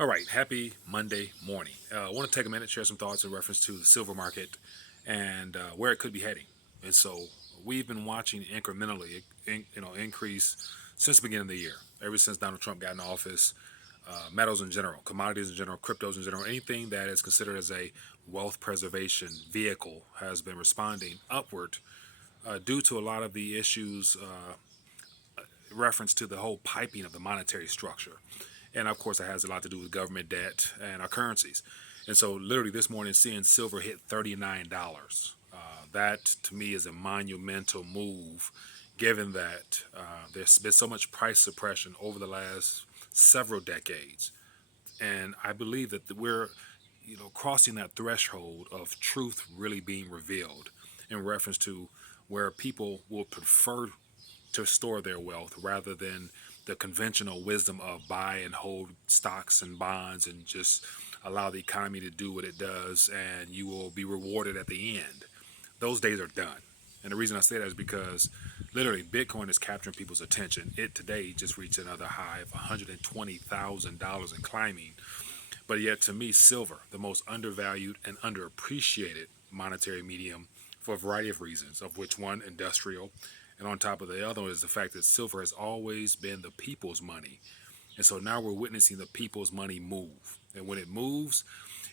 All right, happy Monday morning. I want to take a minute, share some thoughts in reference to the silver market and where it could be heading. And so we've been watching incrementally, increase since the beginning of the year. Ever since Donald Trump got in office, metals in general, commodities in general, cryptos in general, anything that is considered as a wealth preservation vehicle has been responding upward due to a lot of the issues reference to the whole piping of the monetary structure. And of course, it has a lot to do with government debt and our currencies. And so, literally, this morning, seeing silver hit $39. That to me is a monumental move, given that there's been so much price suppression over the last several decades. And I believe that we're, crossing that threshold of truth really being revealed in reference to where people will prefer to store their wealth rather than the conventional wisdom of buy and hold stocks and bonds and just allow the economy to do what it does and you will be rewarded at the end. Those days are done. And the reason I say that is because literally Bitcoin is capturing people's attention. It today just reached another high of $120,000 and climbing. But yet, to me, silver, the most undervalued and underappreciated monetary medium for a variety of reasons, of which one, industrial, and on top of the other is the fact that silver has always been the people's money. And so now we're witnessing the people's money move. And when it moves,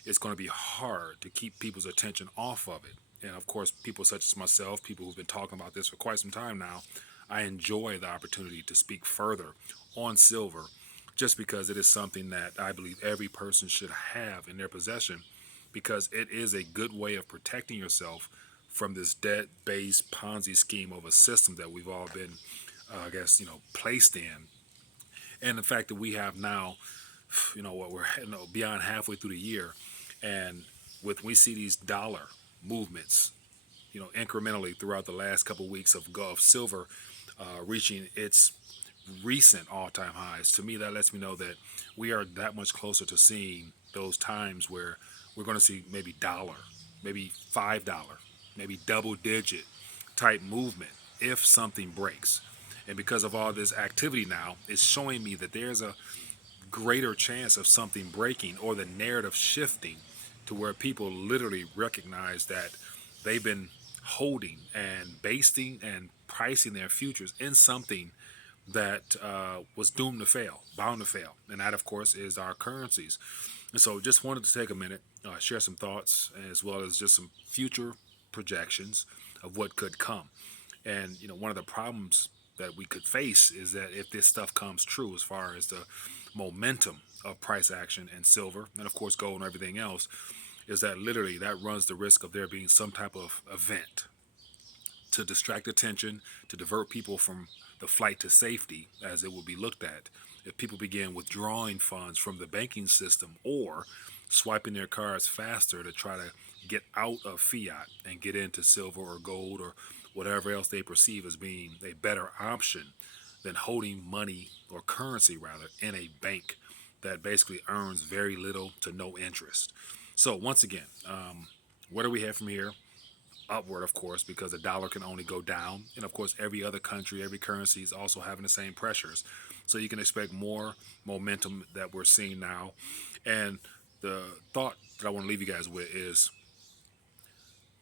it's going to be hard to keep people's attention off of it. And of course, people such as myself, people who've been talking about this for quite some time now, I enjoy the opportunity to speak further on silver just because it is something that I believe every person should have in their possession because it is a good way of protecting yourself from this debt-based Ponzi scheme of a system that we've all been, placed in. And the fact that we have now, we're beyond halfway through the year, and we see these dollar movements, incrementally throughout the last couple of weeks of silver reaching its recent all-time highs. To me, that lets me know that we are that much closer to seeing those times where we're going to see maybe dollar, maybe $5, maybe double-digit type movement if something breaks. And because of all this activity now, it's showing me that there's a greater chance of something breaking or the narrative shifting to where people literally recognize that they've been holding and basing and pricing their futures in something that was doomed to fail, bound to fail. And that, of course, is our currencies. And so just wanted to take a minute, share some thoughts, as well as just some future projections of what could come. And, one of the problems that we could face is that if this stuff comes true as far as the momentum of price action and silver, and of course gold and everything else, is that literally that runs the risk of there being some type of event to distract attention, to divert people from the flight to safety, as it will be looked at if people begin withdrawing funds from the banking system or swiping their cards faster to try to get out of fiat and get into silver or gold or whatever else they perceive as being a better option than holding money or currency rather in a bank that basically earns very little to no interest. So once again, where do we head from here? Upward, of course, because the dollar can only go down. And of course, every other country, every currency is also having the same pressures. So you can expect more momentum that we're seeing now. And the thought that I want to leave you guys with is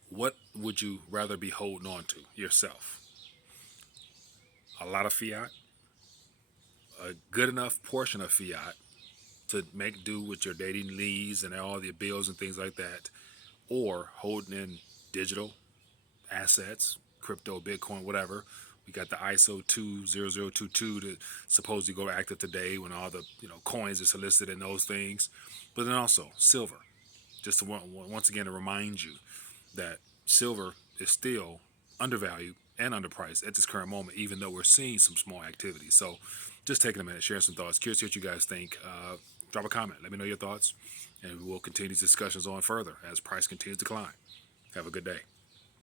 what would you rather be holding on to yourself? A lot of fiat, a good enough portion of fiat to make do with your dating needs and all the bills and things like that, or holding in digital assets, crypto, Bitcoin, whatever. We got the ISO 20022 to supposedly go active today when all the coins are solicited and those things. But then also silver, just to once again to remind you that silver is still undervalued and underpriced at this current moment, even though we're seeing some small activity. So just taking a minute, sharing some thoughts. Curious to what you guys think. Drop a comment. Let me know your thoughts, and we'll continue these discussions on further as price continues to climb. Have a good day.